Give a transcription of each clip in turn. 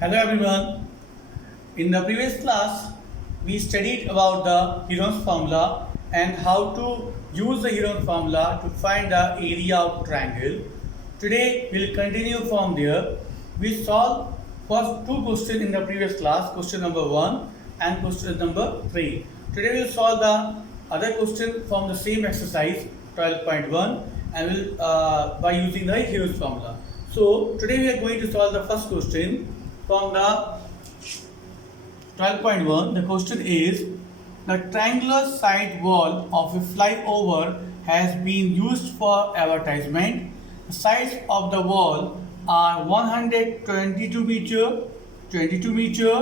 Hello everyone. In the previous class, we studied about the Heron's formula and how to use the Heron formula to find the area of triangle. Today, we will continue from there. We solved first two questions in the previous class, question number 1 and question number 3. Today, we will solve the other question from the same exercise, 12.1, and will by using the Heron's formula. So, today we are going to solve the first question from the 12.1. The question is, the triangular side wall of a flyover has been used for advertisement. The sides of the wall are 122 meter, 22 meter,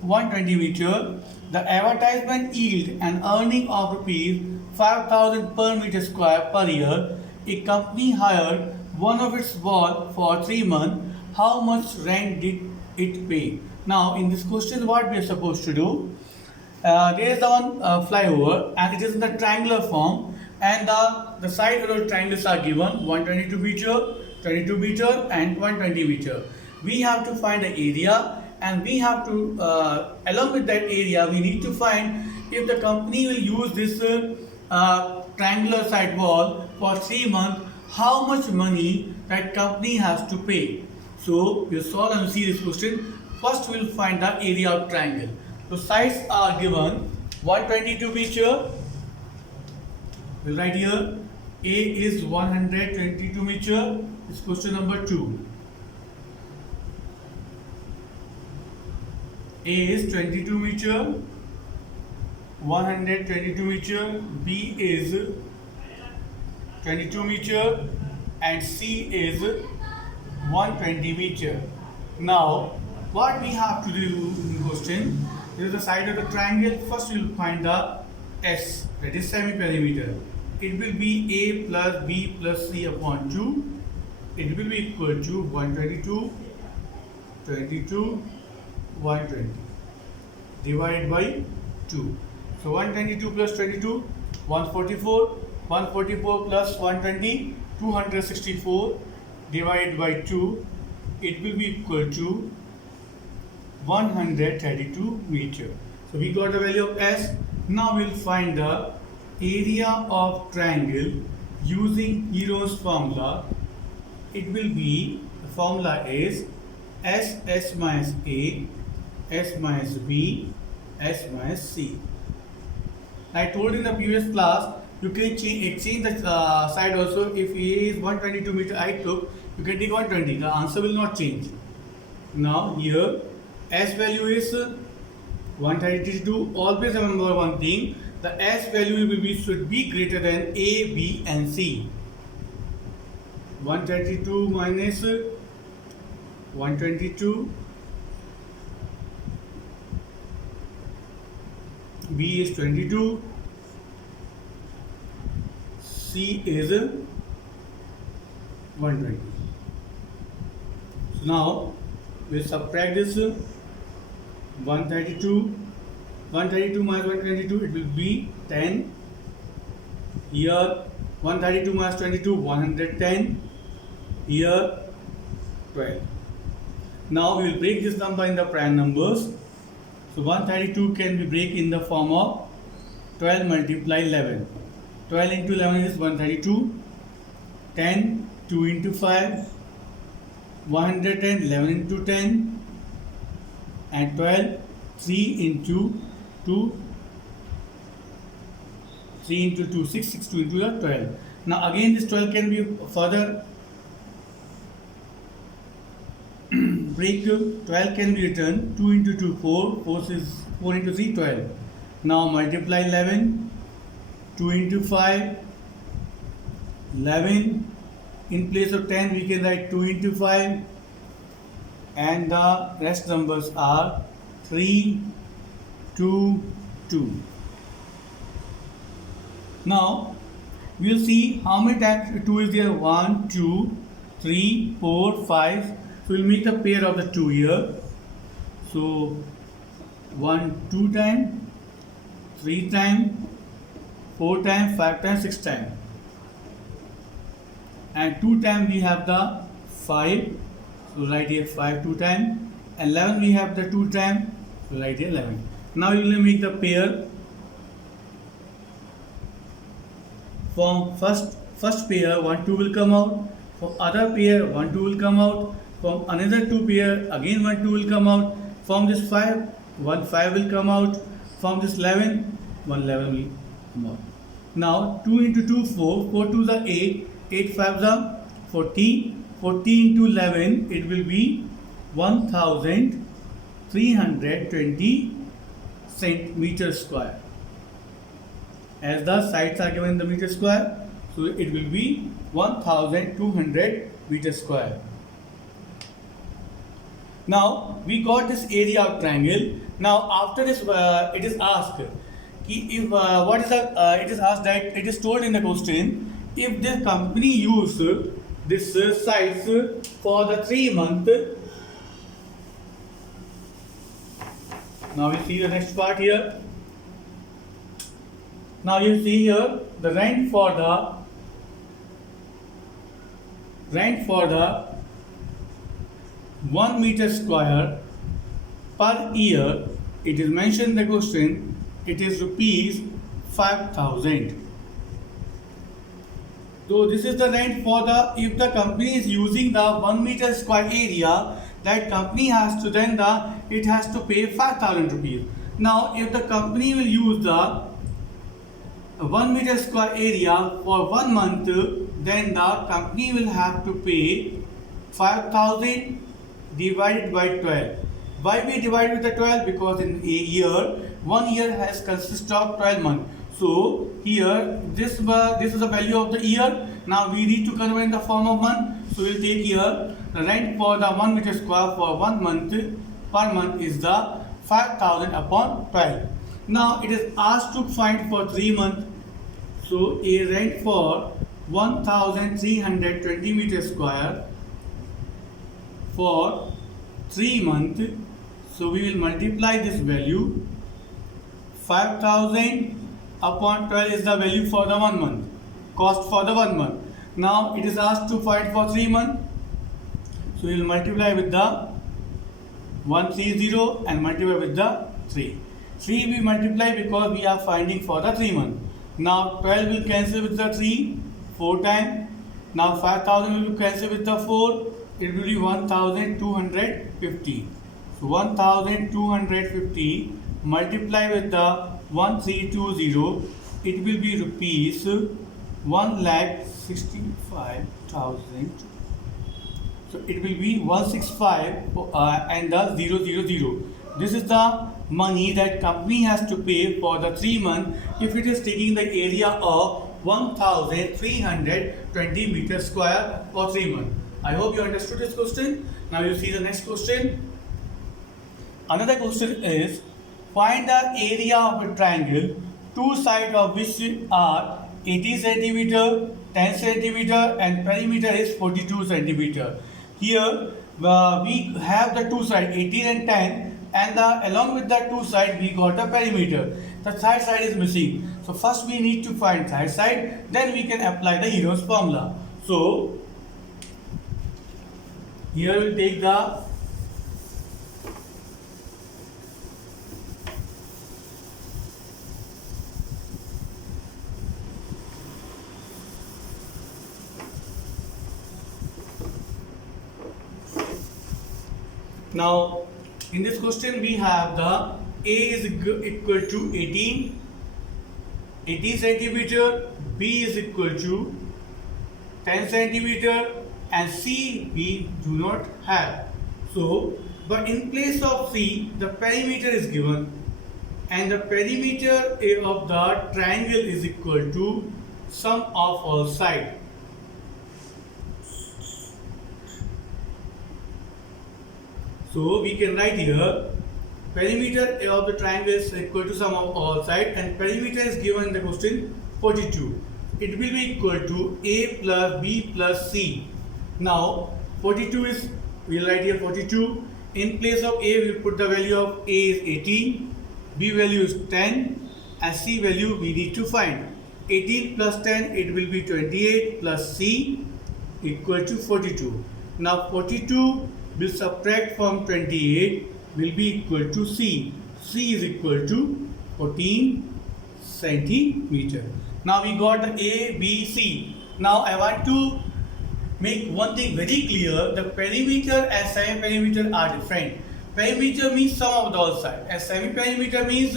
120 meter. The advertisement yield an earning of rupees 5,000 per meter square per year. A company hired one of its wall for 3 months. How much rent did it pay? Now, in this question, what we are supposed to do? There is one flyover and it is in the triangular form, and the sides of the triangles are given 122 meter, 22 meter and 120 meter. We have to find the area, and we have to along with that area we need to find if the company will use this triangular side wall for 3 months, how much money that company has to pay. So we'll solve and see this question. First we'll find the area of triangle. So sides are given 122 meter. We'll write here A is 122 meter. It's question number 2. A is 22 meter, 122 meter. B is 22 meter and C is 120 meter. Now, what we have to do in the question, this is the side of the triangle. First we will find the S, that is semi-perimeter. It will be A plus B plus C upon 2. It will be equal to 122, 22, 120 divided by 2. So 122 plus 22, 144. 144 plus 120, 264 divided by 2. It will be equal to 132 meter. So we got the value of S. Now we'll find the area of triangle using Heron's formula. It will be, the formula is S minus A, S minus B, S minus C. I told in the previous class, you can exchange the side also. If A is 122 meter I took, you can take 120. The answer will not change. Now here S value is 132. Always remember one thing, the S value should be greater than A, B and C. 132 minus 122, B is 22, C is 120. So now we will subtract this 132 minus 122, it will be 10. Here 132 minus 22, 110. Here 12. Now we will break this number in the prime numbers. So 132 can be break in the form of 12 multiply 11. 12 into 11 is 132. 10, 2 into 5, 110, 11 into 10, and 12, 3 into 2, 3 into 2, 6, 6, 2 into the 12. Now again this 12 can be further break. 12 can be written 2 into 2, 4, 4 is 4 into 3, 12. Now multiply 11, 2 into 5, 11. In place of 10 we can write 2 into 5, and the rest numbers are 3, 2, 2. Now we will see how many times 2 is there. 1, 2, 3, 4, 5. So we will make a pair of the 2 here. So 1, 2 times, 3 times, 4 times, 5 times, 6 times. And 2 times we have the 5. So write here 5 2 times. and 11 we have the 2 times, so write here 11. Now you will make the pair. From first pair 1 2 will come out, from other pair 1 2 will come out, from another 2 pair again 1 2 will come out, from this 5 1 5 will come out, from this 11 1 11 will come out. Now 2 into 2 4, 4 2 are 8, 8 5 are 40, 40 into 11 it will be 1320 centimeter square. As the sides are given in the meter square, so it will be 1200 meter square. Now we got this area of triangle. Now after this, it is asked if what is the it is asked that it is told in the question, if this company use this sites for the 3 month. Now we see the next part here. Now you see here the rent for the 1 meter square per year. It is mentioned in the question. It is rupees 5,000. So this is the rent for the, if the company is using the 1 meter square area, that company has to then it has to pay 5,000 rupees. Now if the company will use the 1 meter square area for 1 month, then the company will have to pay 5,000 divided by 12. Why we divide with the 12? Because in a year, 1 year has consist of 12 months. So here this is the value of the year. Now we need to convert in the form of month. So we will take here the rent for the 1 meter square for 1 month per month is the 5,000 upon 12. Now it is asked to find for 3 months. So a rent for 1320 meter square for 3 months. So we will multiply this value. 5,000 upon 12 is the value for the 1 month. Cost for the 1 month. Now it is asked to find for 3 months. So we will multiply with the 130 and multiply with the 3. 3 we multiply because we are finding for the 3 months. Now 12 will cancel with the 3 4 times. Now 5,000 will cancel with the 4. It will be 1,250. So 1,250 multiply with the 1320. It will be rupees 1,65,000. So it will be 165 and the 000. This is the money that company has to pay for the 3 months if it is taking the area of 1,320 meters square for 3 months. I hope you understood this question. Now you see the next question. Another question is, find the area of a triangle, two sides of which are 80 centimeter, 10 centimeter and perimeter is 42 centimeter. Here we have the two sides 18 and 10, and along with the two sides we got the perimeter. The third side is missing. So first we need to find third side, then we can apply the Hero's formula. So here we'll take the now in this question we have the A is equal to 18 centimeter, B is equal to 10 centimeter and C we do not have. So but in place of C the perimeter is given, and the perimeter of the triangle is equal to sum of all sides. So we can write here perimeter of the triangle is equal to sum of all sides, and perimeter is given in the question 42. It will be equal to A plus B plus C. Now 42 is, we will write here 42. In place of A we will put the value of A is 18, B value is 10 and C value we need to find. 18 plus 10 it will be 28 plus C equal to 42. Now 42 will subtract from 28 will be equal to C. C is equal to 14 centimeter. Now we got the A, B, C. Now I want to make one thing very clear. The perimeter and semi-perimeter are different. Perimeter means sum of the all sides, and semi-perimeter means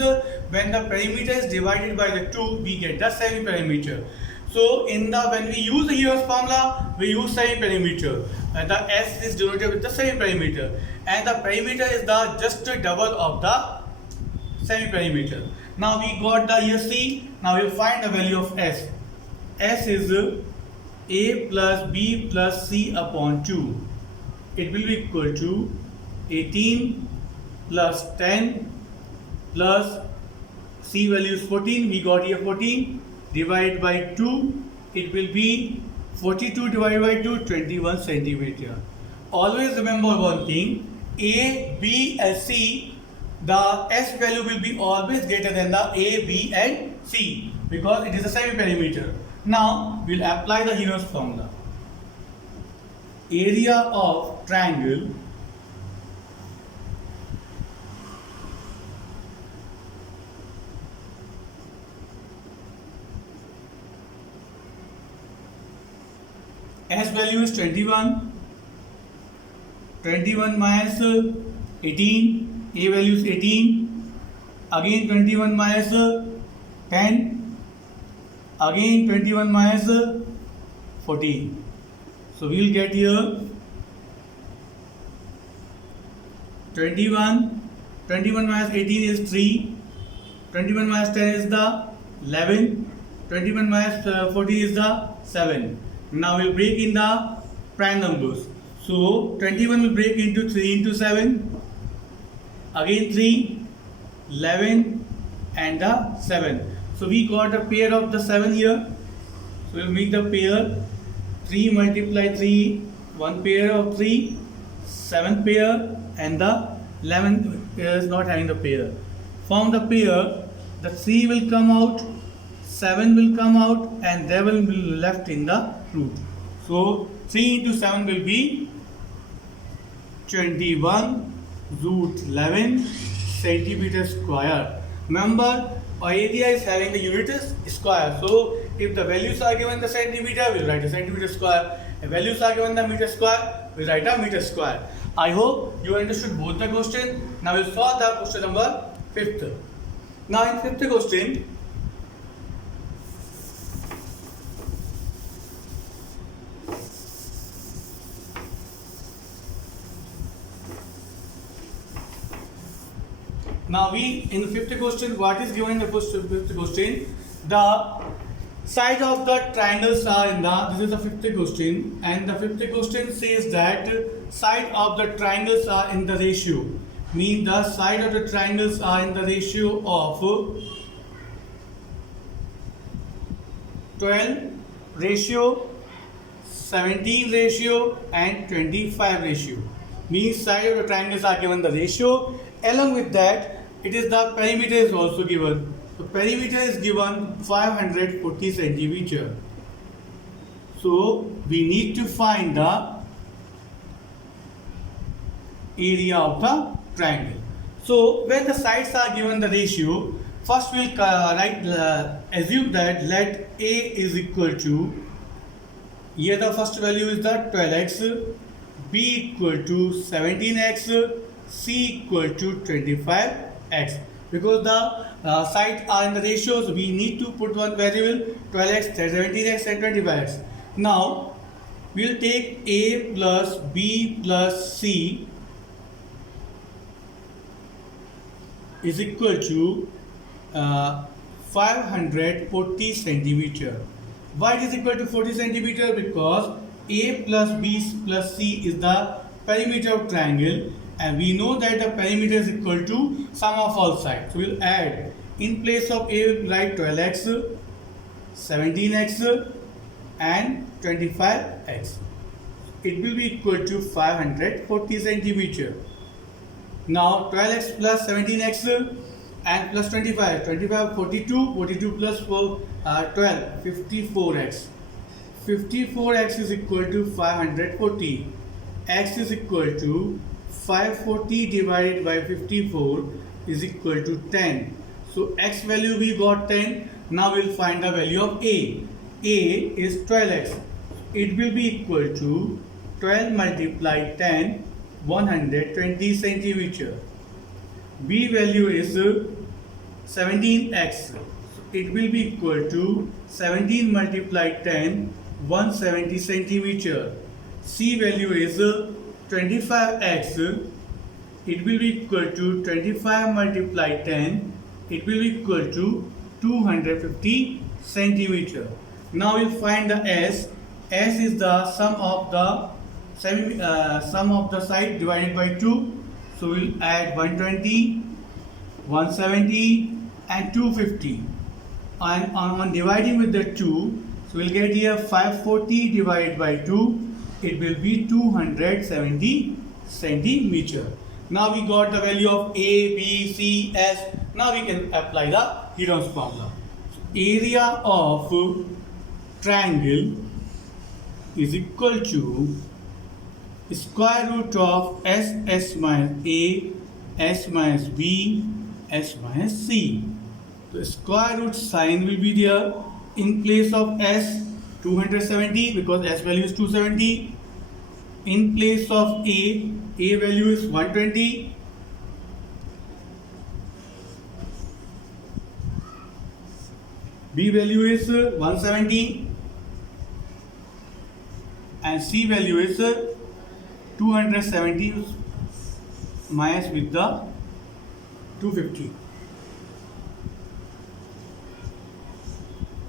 when the perimeter is divided by the 2, we get the semi-perimeter. So when we use the Hero's formula, we use semi-perimeter. The S is denoted with the semi-perimeter, and the perimeter is the just double of the semi-perimeter. Now we got the here C. Now we will find the value of S. S is A plus B plus C upon 2. It will be equal to 18 plus 10 plus C value is 14. We got here 14 divided by 2. It will be 42 divided by 2, 21 centimeter. Always remember one thing: A, B, and C. The S value will be always greater than the A, B, and C because it is a semi-perimeter. Now we will apply the Hero's formula. Area of triangle S value is 21. 21 minus 18. A value is 18. Again 21 minus 10. Again 21 minus 14. So we will get here 21. 21 minus 18 is 3. 21 minus 10 is the 11. 21 minus 14 is the 7. Now we will break in the prime numbers. So 21 will break into 3 into 7. Again 3, 11 and the 7. So we got a pair of the 7 here. So we will make the pair 3 multiply 3, 1 pair of 3, 7 pair, and the 11 pair is not having the pair. From the pair, the 3 will come out, 7 will come out, and there will be left in the root. So 3 into 7 will be 21 root 11 centimeter square. Remember, our area is having the unit is square. So if the values are given the centimeter, we will write a centimeter square. If values are given the meter square, we write a meter square. I hope you understood both the question. Now we will solve the question number 5th. Now in 5th question, in the 5th question, what is given in the 5th question? The side of the triangles are in the, this is the 5th question, and the 5th question says that side of the triangles are in the ratio. Means the side of the triangles are in the ratio of 12 ratio, 17 ratio, and 25 ratio. Means side of the triangles are given the ratio. Along with that, it is the perimeter is also given. The perimeter is given 540 centimeter. So we need to find the area of the triangle. So when the sides are given the ratio, first we'll assume that let A is equal to, here the first value is the 12x, B equal to 17x, C equal to 25x. Because the sides are in the ratios, we need to put one variable 12x, 17x and 25x. Now we will take A plus B plus C is equal to 540 centimeter. Why it is equal to 40 centimeter? Because A plus B plus C is the perimeter of triangle, and we know that the perimeter is equal to sum of all sides. So we will add, in place of A we will write 12x, 17x and 25x. It will be equal to 540 centimeter. Now 12x plus 17x and plus 25, 42, 42 plus 4, 12, 54x. 54x is equal to 540. x is equal to 540 divided by 54 is equal to 10. So x value we got 10. Now we'll find the value of a. A is 12x. It will be equal to 12 multiplied 10, 120 centimeter. B value is 17x. It will be equal to 17 multiplied 10, 170 centimeter. C value is 25x. It will be equal to 25 multiplied 10. It will be equal to 250 centimeter. Now we'll find the S. S is the sum of the side divided by 2. So we'll add 120, 170 and 250. And on dividing with the 2, so we'll get here 540 divided by 2. It will be 270 centimeter. Now we got the value of A, B, C, S. Now we can apply the Heron's formula. Area of triangle is equal to square root of S minus A, S minus B, S minus C. The square root sign will be there in place of S 270 because S value is 270. In place of A value is 120. B value is 170 and C value is 270 minus with the 250.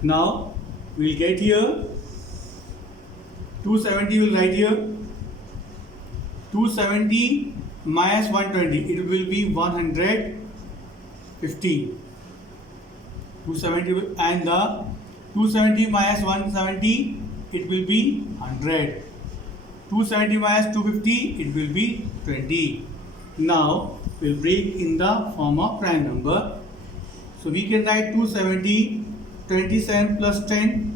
Now we'll get here 270 will write here 270 minus 120 it will be 150. 270 and the 270 minus 170 it will be 100. 270 minus 250 it will be 20. Now we'll break in the form of prime number. So we can write 270 27 plus 10,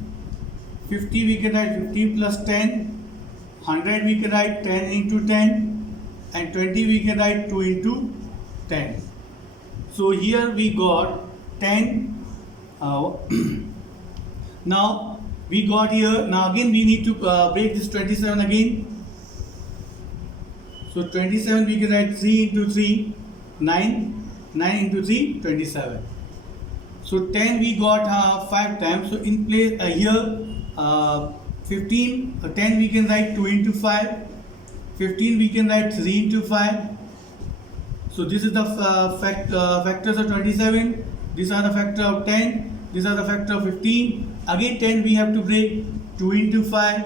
50 we can write 50 plus 10, 100 we can write 10 into 10 and 20 we can write 2 into 10. So here we got 10. Now we got here. Now again we need to break this 27 again. So 27 we can write 3 into 3, 9, 9 into 3, 27. So 10 we got 5 times. So in place here 15, 10 we can write 2 into 5, 15 we can write 3 into 5. So this is the factors of 27. These are the factor of 10. These are the factor of 15. Again 10 we have to break 2 into 5.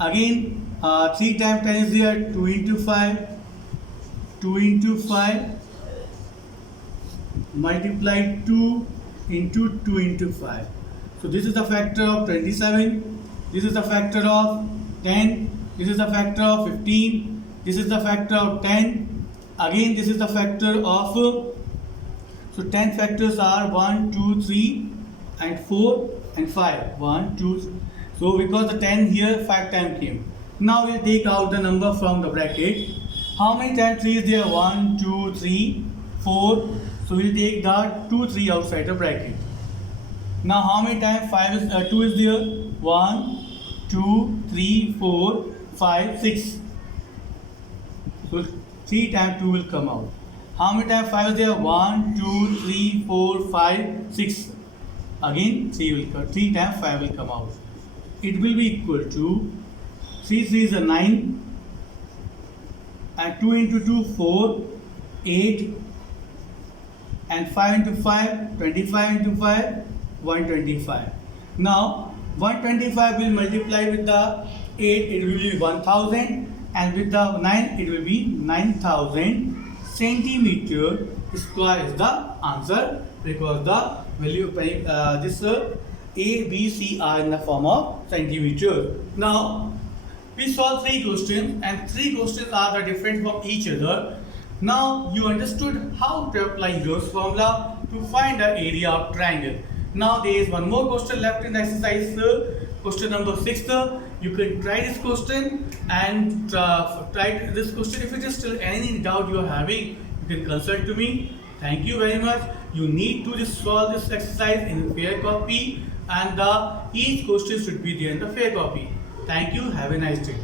Again 3 times 10 is there 2 into 5. 2 into 5 multiply 2 into 2 into 5. So this is the factor of 27. This is the factor of 10. This is the factor of 15. This is the factor of 10. Again this is the factor of so 10 factors are 1, 2, 3 and 4 and 5. 1, 2, 3. So because the 10 here 5 times came. Now we'll take out the number from the bracket. How many times 3 is there? 1, 2, 3, 4. So we'll take the 2, 3 outside the bracket. Now how many times 2 is there? 1, 2, 3, 4, 5, 6. So 3 times 2 will come out. How many times 5 is there? 1, 2, 3, 4, 5, 6. Again 3 will come. 3 times 5 will come out. It will be equal to 3 is a 9 and 2 into 2 4, 8 and 5 into 5 25 into 5 125. Now 125 will multiply with the 8 it will be 1000 and with the 9 it will be 9000 centimeter square is the answer because the value of this A, B, C are in the form of centimeter. Now we solve 3 questions and 3 questions are different from each other. Now you understood how to apply Heron's formula to find the area of triangle. Now there is one more question left in the exercise, question number 6. you can try this question and try this question. If it is still any doubt you are having, you can consult to me. Thank you very much. You need to just solve this exercise in fair copy, and each question should be there in the fair copy. Thank you. Have a nice day.